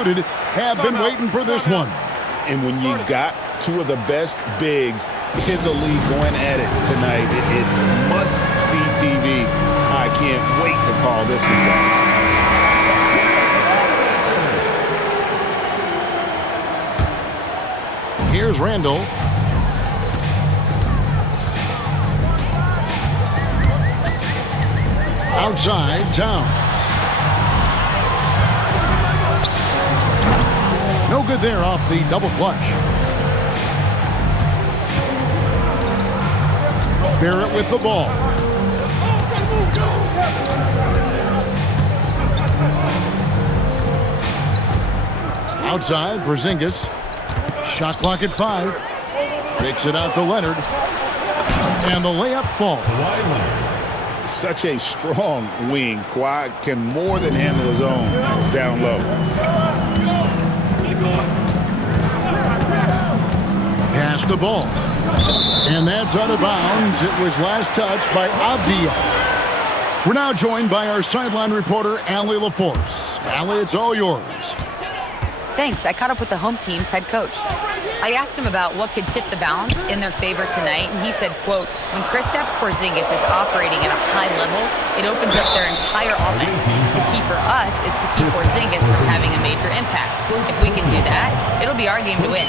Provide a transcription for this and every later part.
included, have been waiting for this one. And when you got two of the best bigs in the league going at it tonight, it's must-see TV. I can't wait to call this one down. Here's Randall. Outside, Towns. No good there off the double clutch. Barrett with the ball. Outside, Porzingis. Shot clock at 5. Takes it out to Leonard. And the layup falls. Such a strong wing. Kawhi can more than handle his own down low. Pass the ball. And that's out of bounds. It was last touched by Avdia. We're now joined by our sideline reporter, Allie LaForce. Allie, it's all yours. Thanks. I caught up with the home team's head coach. I asked him about what could tip the balance in their favor tonight, and he said, quote, when Kristaps Porzingis is operating at a high level, it opens up their entire offense. The key for us is to keep Porzingis from having a major impact. If we can do that, it'll be our game to win.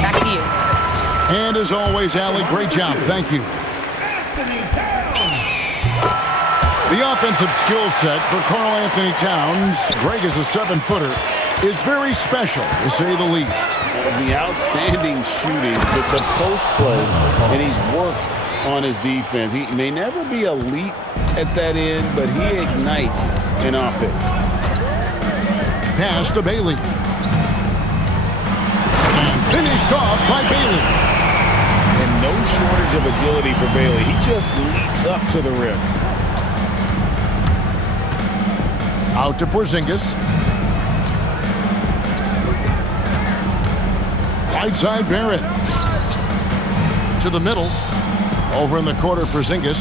Back to you. And as always, Allie, great job. Thank you. The offensive skill set for Karl Anthony Towns, Greg is a 7-footer, is very special, to say the least. The outstanding shooting with the post play, and he's worked on his defense. He may never be elite at that end, but he ignites an offense. Pass to Bailey. And finished off by Bailey. And no shortage of agility for Bailey. He just leaps up to the rim. Out to Porzingis. Right side, Barrett. To the middle. Over in the corner, Porzingis.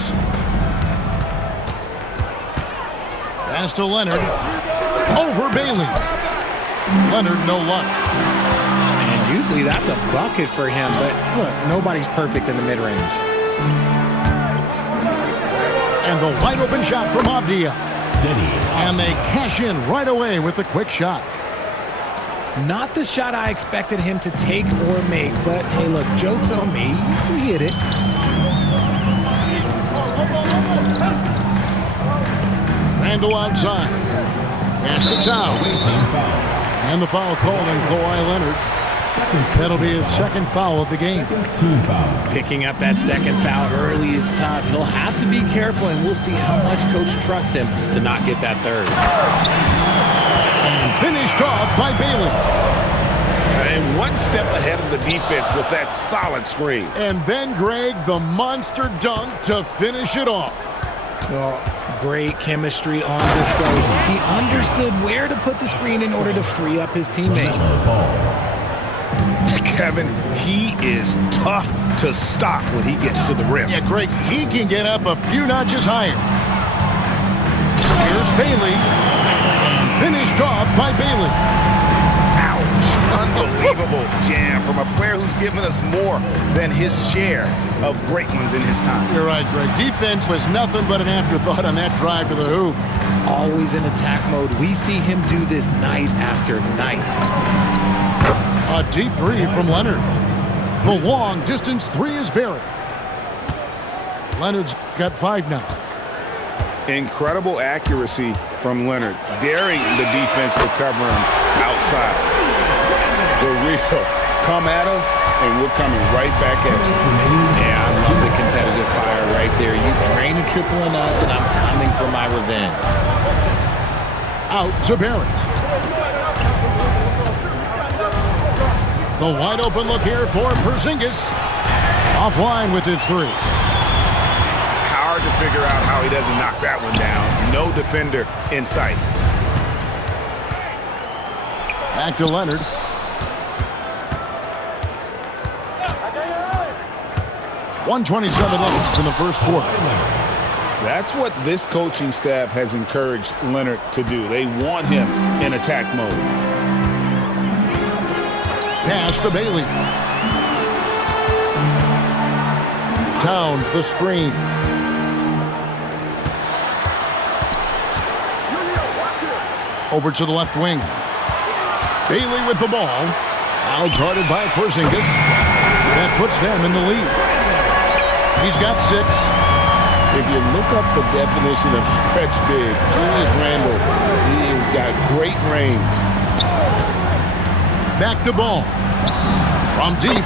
Pass to Leonard. Over Bailey. Leonard, no luck. And usually that's a bucket for him, but look, nobody's perfect in the mid-range. And the wide open shot from Avdia. And they cash in right away with the quick shot. Not the shot I expected him to take or make, but hey, look, joke's on me. You hit it. Randall outside. Pass to Towns. And the foul called on Kawhi Leonard. That'll be his second foul of the game. Picking up that second foul early is tough. He'll have to be careful, and we'll see how much coach trusts him to not get that third. And finished off by Bailey. And one step ahead of the defense with that solid screen. And then, Greg, the monster dunk to finish it off. Well, great chemistry on display. He understood where to put the screen in order to free up his teammate. Kevin, he is tough to stop when he gets to the rim. Yeah, Greg, he can get up a few notches higher. Here's Bailey. Finished off by Bailey. Ouch. Unbelievable jam from a player who's given us more than his share of great ones in his time. You're right, Greg. Defense was nothing but an afterthought on that drive to the hoop. Always in attack mode. We see him do this night after night. A deep three from Leonard. The long distance three is Barrett. Leonard's got 5 now. Incredible accuracy from Leonard, daring the defense to cover him outside. The real come at us, and we're coming right back at you. Yeah, I love the competitive fire right there. You drain a triple on us, and I'm coming for my revenge. Out to Barrett. The wide open look here for Porzingis. Offline with his 3. Hard to figure out how he doesn't knock that one down. No defender in sight. Back to Leonard. .127 left in the first quarter. That's what this coaching staff has encouraged Leonard to do. They want him in attack mode. Pass to Bailey. Towns the screen. Over to the left wing. Bailey with the ball. Out guarded by Porzingis. That puts them in the lead. He's got 6. If you look up the definition of stretch big, Julius Randle, he has got great range. Back to ball. From deep.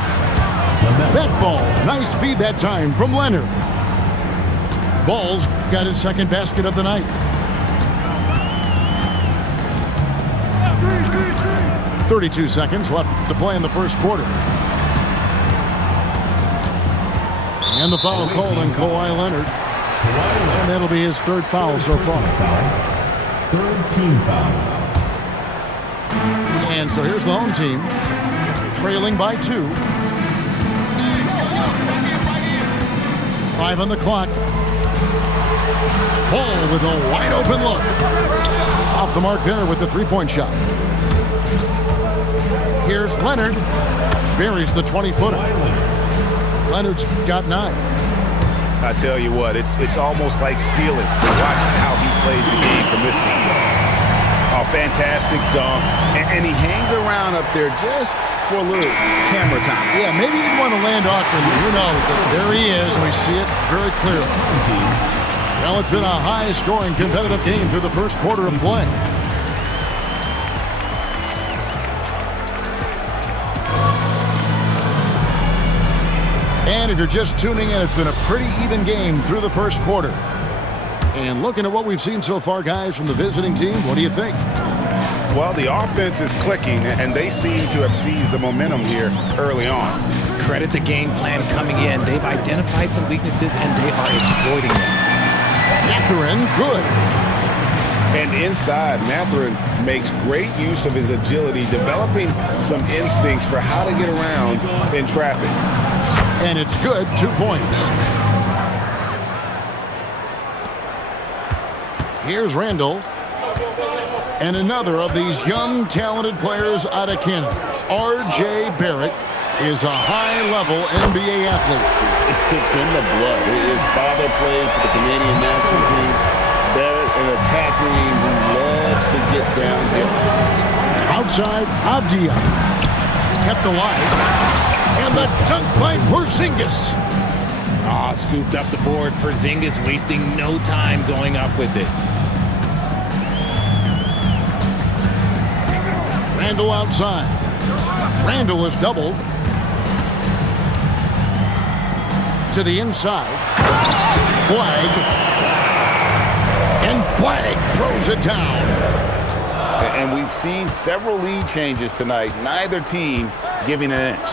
That falls. Nice feed that time from Leonard. Ball's got his second basket of the night. 32 seconds left to play in the first quarter. And the foul called on Kawhi Leonard. And that'll be his 3rd foul so far. 3rd team foul. And so here's the home team, trailing by 2. 5 on the clock. Ball with a wide open look. Off the mark there with the 3-point shot. Here's Leonard. Buries the 20-footer. Leonard's got 9. I tell you what, it's almost like stealing to watch how he plays the game from this scene. A fantastic dunk, and he hangs around up there just for a little camera time. Yeah, maybe he didn't want to land off from you. Who knows? But there he is, and we see it very clearly. Well, it's been a high-scoring, competitive game through the first quarter of play. And if you're just tuning in, it's been a pretty even game through the first quarter. And looking at what we've seen so far, guys, from the visiting team, what do you think? Well, the offense is clicking, and they seem to have seized the momentum here early on. Credit the game plan coming in. They've identified some weaknesses, and they are exploiting them. Mathurin, good. And inside, Mathurin makes great use of his agility, developing some instincts for how to get around in traffic. And it's good, 2 points. Here's Randle. And another of these young, talented players out of Canada. R.J. Barrett is a high-level NBA athlete. It's in the blood. His father played for the Canadian national team. Barrett, an attacker who loves to get downhill. Outside, Avdia. Kept alive. And the dunk by Porzingis. Scooped up the board. Porzingis wasting no time going up with it. Randle outside. Randle is doubled. To the inside. Flag. And Flag throws it down. And we've seen several lead changes tonight. Neither team giving an inch.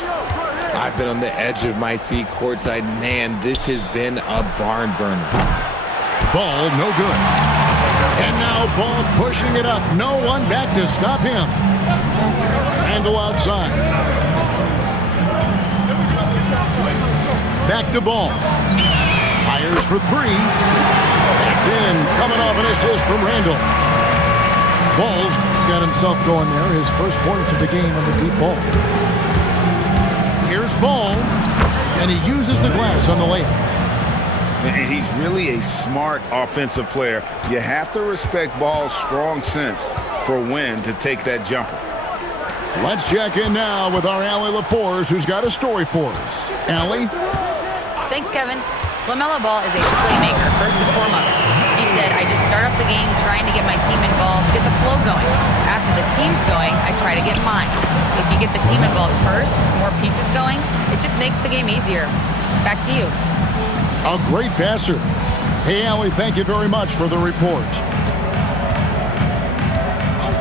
I've been on the edge of my seat courtside. Man, this has been a barn burner. Ball no good. And now Ball pushing it up. No one back to stop him. Randle outside. Back to Ball. Fires for 3. That's in. Coming off an assist from Randle. Ball's got himself going there. His first points of the game on the deep ball. Here's Ball, and he uses the glass on the layup. And he's really a smart offensive player. You have to respect Ball's strong sense for when to take that jumper. Let's check in now with our Allie LaForce, who's got a story for us. Allie? Thanks, Kevin. LaMelo Ball is a playmaker, first and foremost. He said, I just start off the game trying to get my team involved, get the flow going. After the team's going, I try to get mine. If you get the team involved first, more pieces going, it just makes the game easier. Back to you. A great passer. Hey, Allie, thank you very much for the report.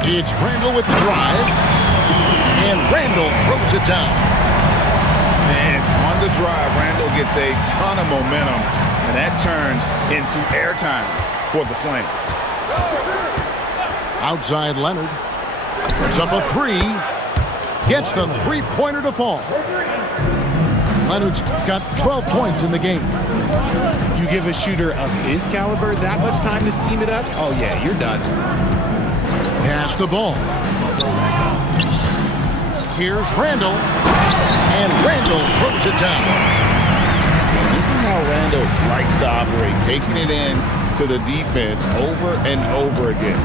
It's Randle with the drive, and Randle throws it down. And on the drive, Randle gets a ton of momentum, and that turns into airtime for the Slam. Outside Leonard. Puts up a 3. Gets the three-pointer to fall. Leonard's got 12 points in the game. You give a shooter of his caliber that much time to seam it up? Oh, yeah, you're done. Pass the ball. Here's Randall. And Randall throws it down. This is how Randall likes to operate, taking it in to the defense over and over again.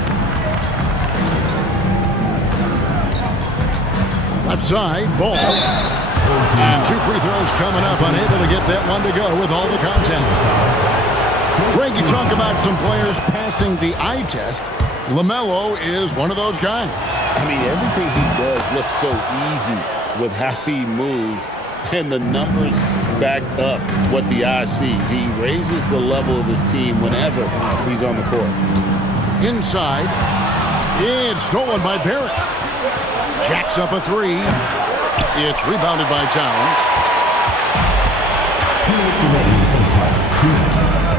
Left side, Ball. And 2 free throws coming up, unable to get that one to go with all the content. Greg, you talk about some players passing the eye test. LaMelo is one of those guys. I mean, everything he does looks so easy with how he moves, and the numbers back up what the eye sees. He raises the level of his team whenever he's on the court. Inside, it's stolen by Barrett. Jacks up a 3. It's rebounded by Towns.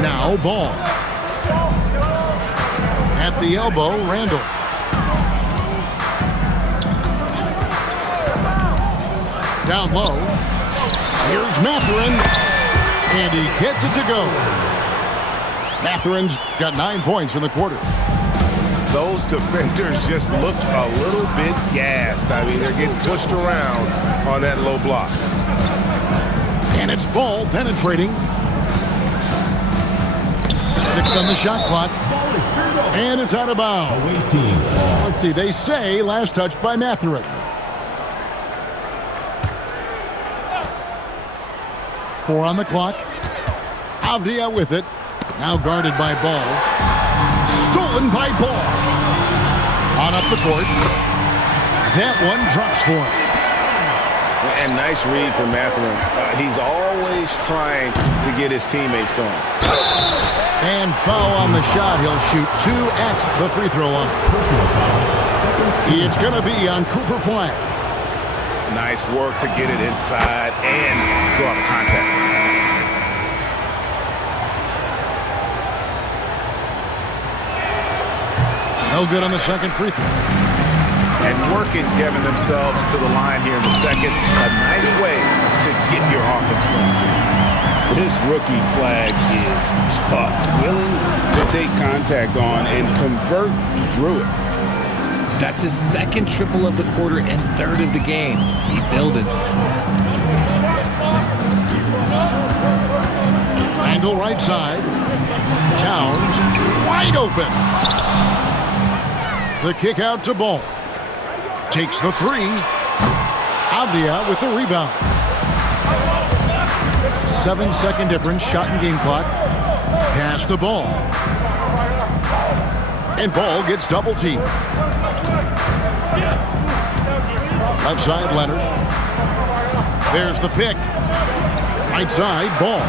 Now Ball. At the elbow, Randall. Down low. Here's Mathurin. And he gets it to go. Mathurin's got 9 points in the quarter. Those defenders just look a little bit gassed. I mean, they're getting pushed around on that low block. And it's Ball penetrating. 6 on the shot clock. And it's out of bounds. Let's see, they say last touch by Mathurin. 4 on the clock. Avdia with it. Now guarded by Ball. Stolen by Ball. On up the court. That one drops for him. And nice read from Mathurin. He's always trying to get his teammates going. And foul on the shot. He'll shoot 2 at the free throw line. It's going to be on Cooper Flag. Nice work to get it inside and draw the contact. No good on the second free throw. And working, Kevin, themselves to the line here in the second. A nice way to get your offense going. This rookie Flag is tough, willing to take contact on and convert through it. That's his second triple of the quarter and third of the game. Keep building. Randall right side. Towns wide open. The kick out to Ball. Takes the 3. Avdia with the rebound. 7-second difference, shot and game clock. Pass to Ball. And Ball gets double teamed. Left side, Leonard. There's the pick. Right side, Ball.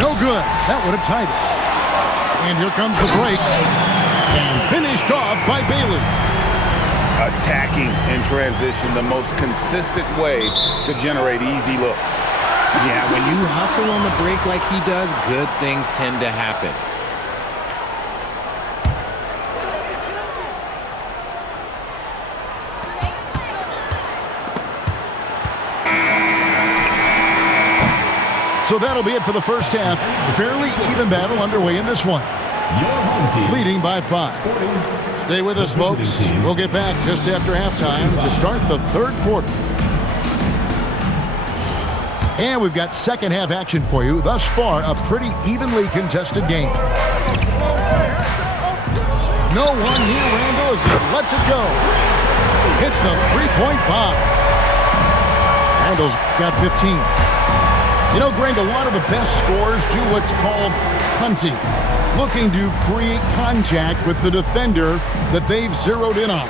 No good. That would have tied it. And here comes the break. And finished off by Bailey. Attacking in transition, the most consistent way to generate easy looks. Yeah, when you hustle on the break like he does, good things tend to happen. So that'll be it for the first half. Fairly even battle underway in this one. Leading by 5. Stay with us, folks. We'll get back just after halftime to start the third quarter. And we've got second half action for you. Thus far, a pretty evenly contested game. No one near Randall as he lets it go. Hits the three-point bomb. Randall's got 15. You know, Greg, a lot of the best scorers do what's called punting, looking to create contact with the defender that they've zeroed in on.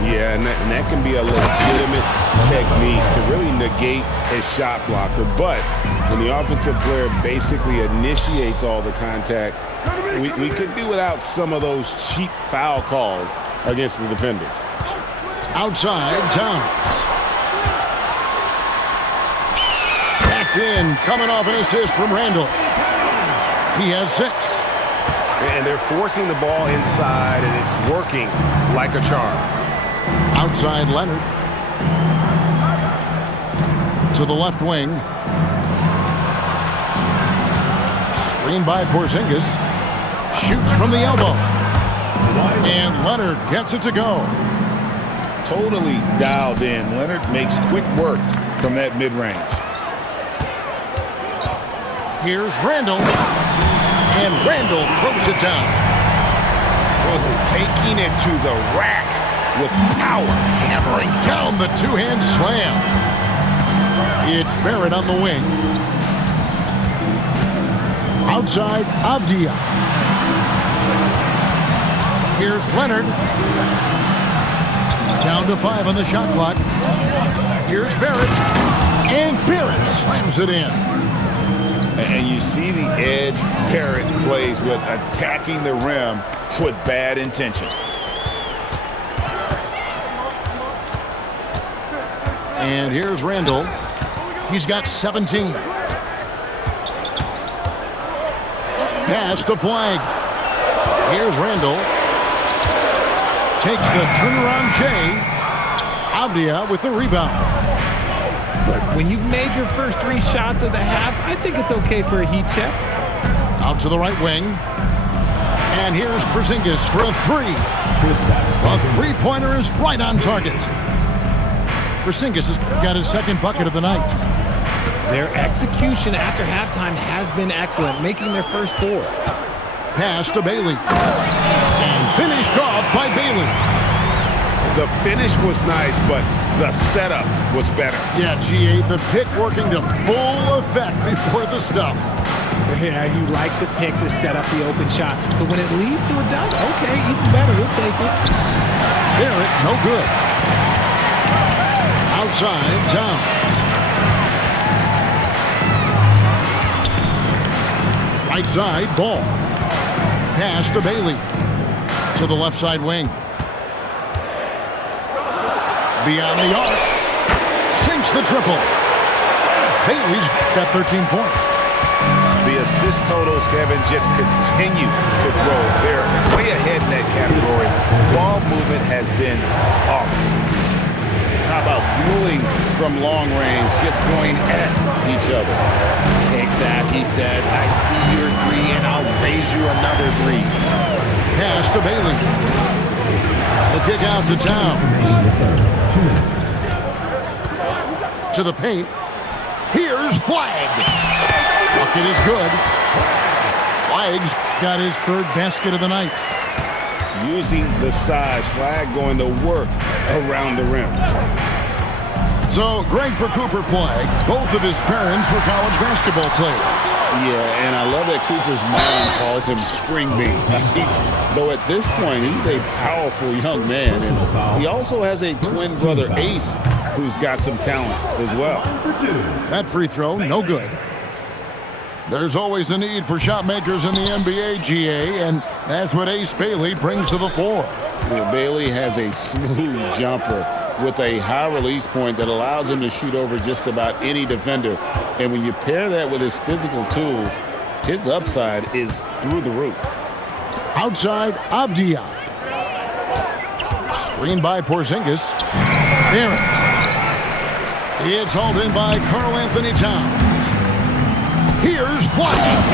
Yeah, and that can be a legitimate technique to really negate a shot blocker. But when the offensive player basically initiates all the contact, we could do without some of those cheap foul calls against the defenders. Outside, Towns. That's in, coming off an assist from Randall. He has 6. And they're forcing the ball inside, and it's working like a charm. Outside, Leonard. To the left wing. Screen by Porzingis. Shoots from the elbow. And Leonard gets it to go. totally dialed in. Leonard makes quick work from that mid-range. Here's Randall. And Randall throws it down. Taking it to the rack with power. Hammering down the two-hand slam. It's Barrett on the wing. Outside, Avdia. Here's Leonard. Down to 5 on the shot clock. Here's Barrett. And Barrett slams it in. And you see the edge Barrett plays with, attacking the rim with bad intentions. And here's Randall. He's got 17. Pass to Flag. Here's Randall. Takes the turnaround Jay. Avdia with the rebound. Look, when you've made your first 3 shots of the half, I think it's okay for a heat check. Out to the right wing. And here's Porzingis for a 3. A three-pointer is right on target. Porzingis has got his second bucket of the night. Their execution after halftime has been excellent, making their first 4. Pass to Bailey. And finished off by Bailey. The finish was nice, but the setup was better. Yeah, GA, the pick working to full effect before the stuff. Yeah, you like the pick to set up the open shot, but when it leads to a dunk, okay, even better, we'll take it. Barrett, no good. Outside, Towns. Right side, Ball. Pass to Bailey. To the left side wing. Beyond the arc. Sinks the triple. Bailey's got 13 points. The assist totals, Kevin, just continue to grow. They're way ahead in that category. Ball movement has been flawless. How about dueling from long range, just going at each other? Take that, he says. I see your 3, and I'll raise you another 3. Pass to Bailey. The kick out to Town. 2 minutes. To the paint. Here's Flag. Bucket is good. Flag's got his 3rd basket of the night. Using the size, Flag going to work around the rim. So, great for Cooper Flag. Both of his parents were college basketball players. Yeah, and I love that Cooper's mom calls him String Bean. Though at this point, he's a powerful young man. And he also has a twin brother, Ace, who's got some talent as well. That free throw, no good. There's always a need for shot makers in the NBA, GA, and that's what Ace Bailey brings to the floor. Well, Bailey has a smooth jumper with a high release point that allows him to shoot over just about any defender. And when you pair that with his physical tools, his upside is through the roof. Outside, Avdia. Screened by Porzingis. Barrett. It's hauled in by Karl Anthony Towns. Here's Flag.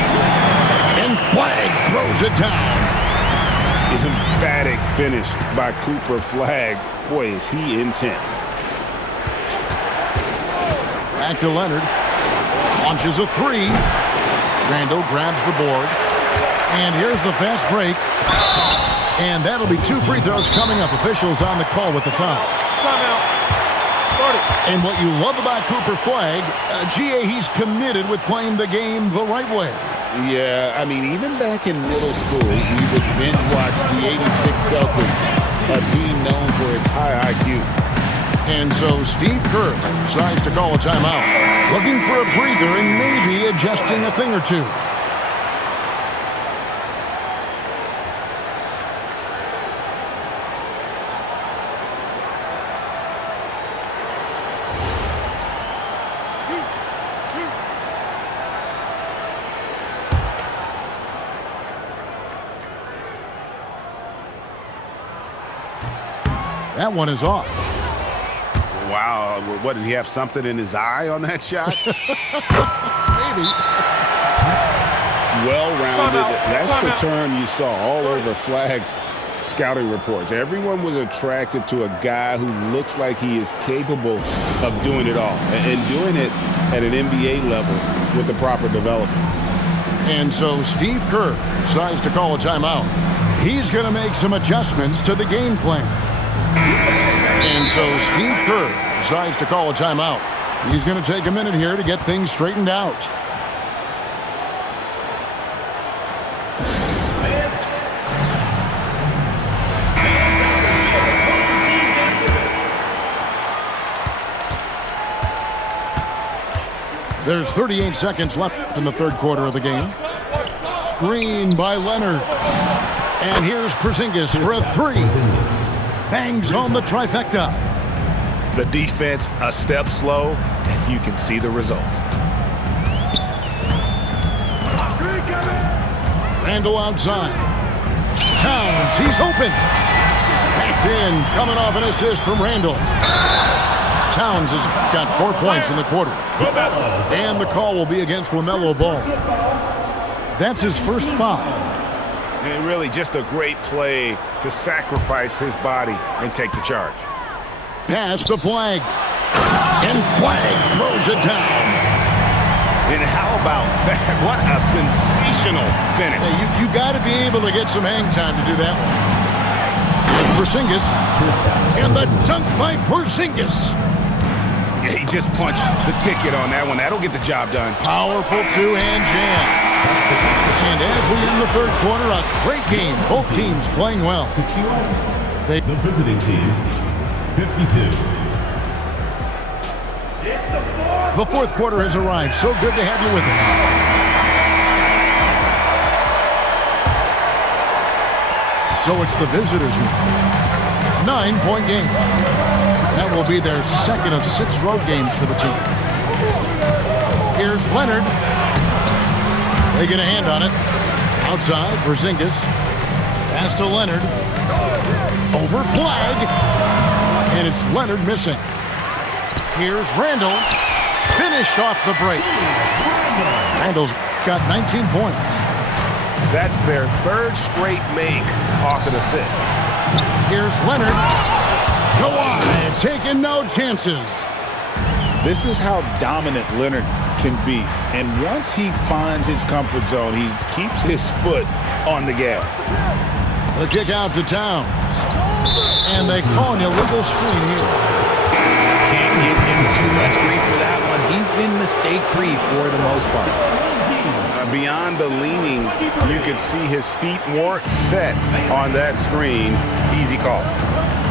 And Flag throws it down. Emphatic finish by Cooper Flag. Boy, is he intense. Back to Leonard. Launches a 3. Randall grabs the board. And here's the fast break. And that'll be 2 free throws coming up. Officials on the call with the foul. Timeout. Started. And what you love about Cooper Flag, GA, he's committed with playing the game the right way. Yeah, I mean, even back in middle school, we would binge watch the '86 Celtics, a team known for its high IQ. And so Steve Kerr decides to call a timeout, looking for a breather and maybe adjusting a thing or two. That one is off. Wow. What, did he have something in his eye on that shot? Maybe. Well-rounded. That's the term you saw all over Flag's scouting reports. Everyone was attracted to a guy who looks like he is capable of doing it all and doing it at an NBA level with the proper development. And so Steve Kerr decides to call a timeout. He's going to make some adjustments to the game plan. And so Steve Kerr decides to call a timeout. He's going to take a minute here to get things straightened out. There's 38 seconds left in the third quarter of the game. Screen by Leonard. And here's Porzingis for a three. Bangs home the trifecta. The defense a step slow, and you can see the results. Randall outside. Towns, he's open. That's in, coming off an assist from Randall. Towns has got 4 points in the quarter. And the call will be against LaMelo Ball. That's his first foul. And really just a great play to sacrifice his body and take the charge. Pass to Flag. And Flag throws it down. And how about that? What a sensational finish. Hey, you got to be able to get some hang time to do that one. Here's Porzingis. And the dunk by Porzingis. Yeah, he just punched the ticket on that one. That'll get the job done. Powerful two-hand jam. And as we end the third quarter, a great game. Both teams playing well. 61. The visiting team, 52. The fourth quarter has arrived. So good to have you with us. So it's the visitors' now. 9-point game. That will be their second of 6 road games for the team. Here's Leonard. They get a hand on it. Outside, Porzingis. Pass to Leonard. Over Flag. And it's Leonard missing. Here's Randall. Finished off the break. Randall's got 19 points. That's their third straight make off an assist. Here's Leonard. Kawhi taking no chances. This is how dominant Leonard can be. And once he finds his comfort zone, he keeps his foot on the gas. The kick out to Towns. And they call an illegal screen here. Can't give him too much grief for that one. He's been mistake-free for the most part. Beyond the leaning, you could see his feet more set on that screen. Easy call.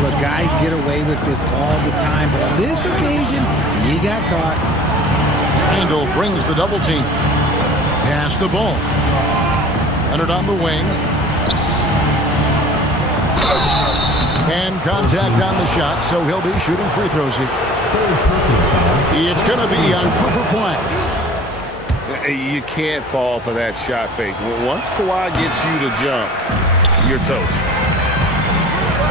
Look, guys get away with this all the time, but on this occasion, he got caught. Randall brings the double team. Pass the ball. Leonard on the wing. And contact on the shot, so he'll be shooting free throws here. It's going to be on Cooper Flag. You can't fall for that shot fake. Once Kawhi gets you to jump, you're toast.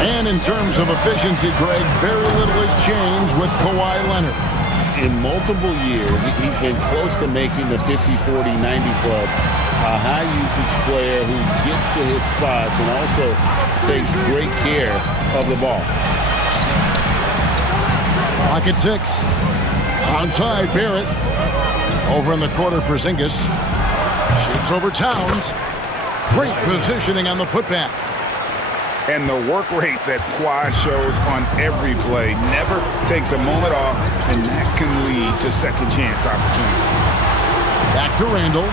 And in terms of efficiency, Greg, very little has changed with Kawhi Leonard. In multiple years, he's been close to making the 50-40-90 club. A high-usage player who gets to his spots and also takes great care of the ball. Clock at 6. Onside, Barrett. Over in the corner, Porzingis. Shoots over Towns. Great positioning on the putback. And the work rate that Kawhi shows on every play never takes a moment off, and that can lead to second chance opportunities. Back to Randall.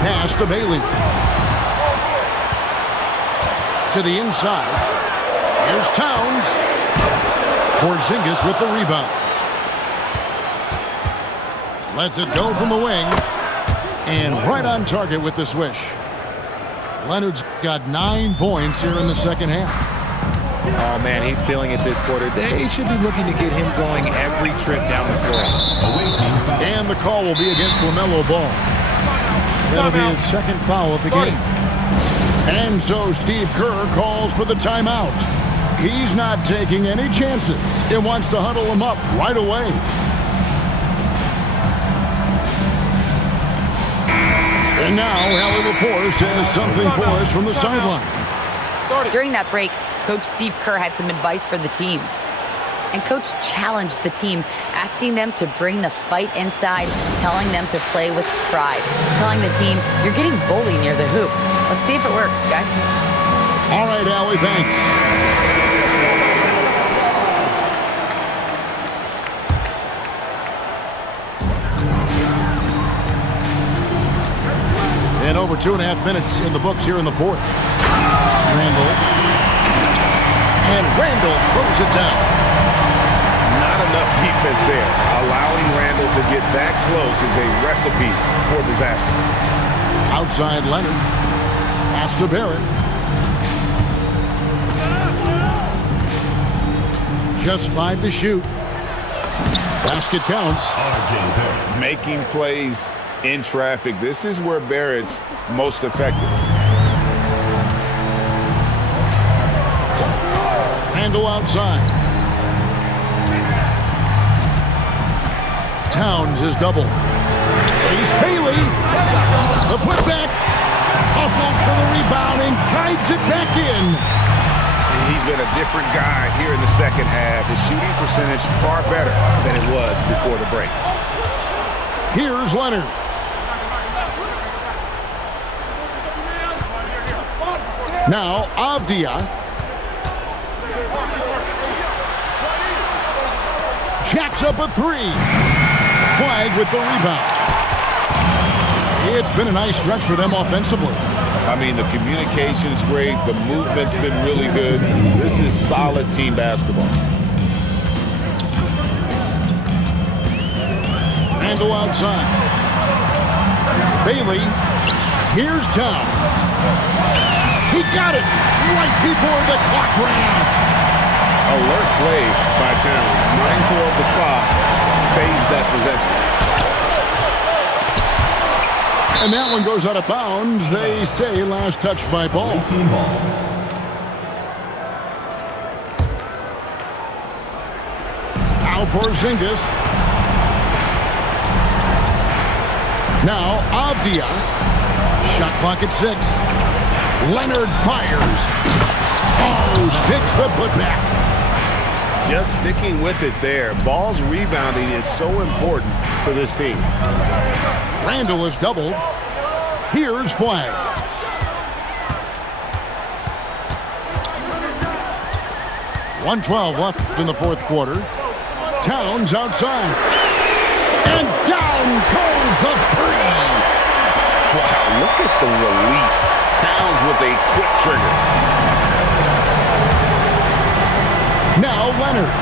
Pass to Bailey. To the inside. Here's Towns. Porzingis with the rebound. Lets it go from the wing. And right on target with the swish. Leonard's got 9 points here in the second half. Oh, man, he's feeling it this quarter. They should be looking to get him going every trip down the floor. And the call will be against LaMelo Ball. That'll be his second foul of the game. And so Steve Kerr calls for the timeout. He's not taking any chances. He wants to huddle him up right away. And And now, Allie LaForce has something for us from the sideline. During that break, Coach Steve Kerr had some advice for the team. And Coach challenged the team, asking them to bring the fight inside, telling them to play with pride, telling the team, you're getting bullied near the hoop. Let's see if it works, guys. All right, Allie, thanks. And over 2.5 minutes in the books here in the fourth. Randall. And Randall throws it down. Not enough defense there. Allowing Randall to get that close is a recipe for disaster. Outside Leonard. Pass to Barrett. Just 5 to shoot. Basket counts. Making plays in traffic. This is where Barrett's most effective. Randall outside. Towns is double. Ace Bailey. The putback. Hustles for the rebound and hides it back in. He's been a different guy here in the second half. His shooting percentage far better than it was before the break. Here's Leonard. Now Avdia. Jacks up a 3. Flag with the rebound. It's been a nice stretch for them offensively. I mean, the communication's great. The movement's been really good. This is solid team basketball. Randall outside. Bailey. Here's Towns. He got it right before the clock ran out. Alert play by Towns. Mindful of the clock. Saves that possession. And that one goes out of bounds. They say last touch by Ball. Team ball. Now Porzingis. Now Avdia. Shot clock at 6. Leonard fires. Oh, sticks the putback. Just sticking with it there. Ball's rebounding is so important to this team. Randall is doubled. Here's Flag. .112 left in the fourth quarter. Towns outside. And down goes the 3. Wow, look at the release. Towns with a quick trigger. Now Leonard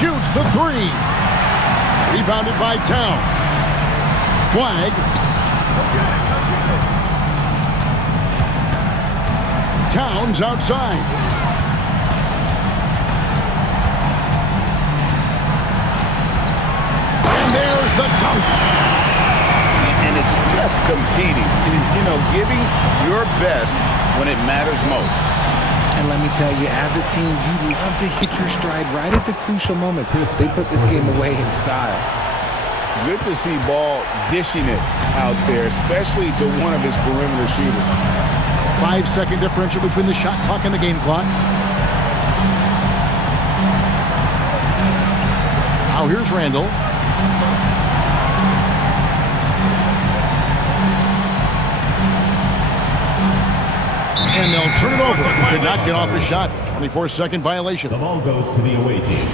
shoots the 3. Rebounded by Towns. Flag. Towns outside. And there's the dunk. And it's just competing. You know, giving your best when it matters most. And let me tell you, as a team, you love to hit your stride right at the crucial moments. They put this game away in style. Good to see Ball dishing it out there, especially to one of his perimeter shooters. 5-second differential between the shot clock and the game clock. Now here's Randall. And they'll turn it over. He could not get off his shot. 24-second violation. The ball goes to the away team.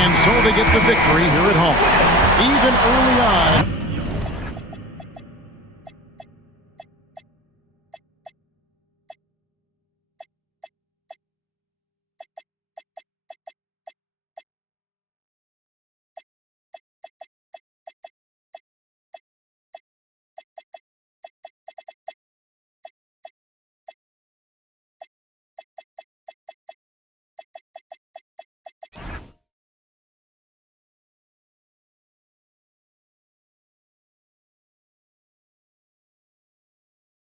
And so they get the victory here at home. Even early on.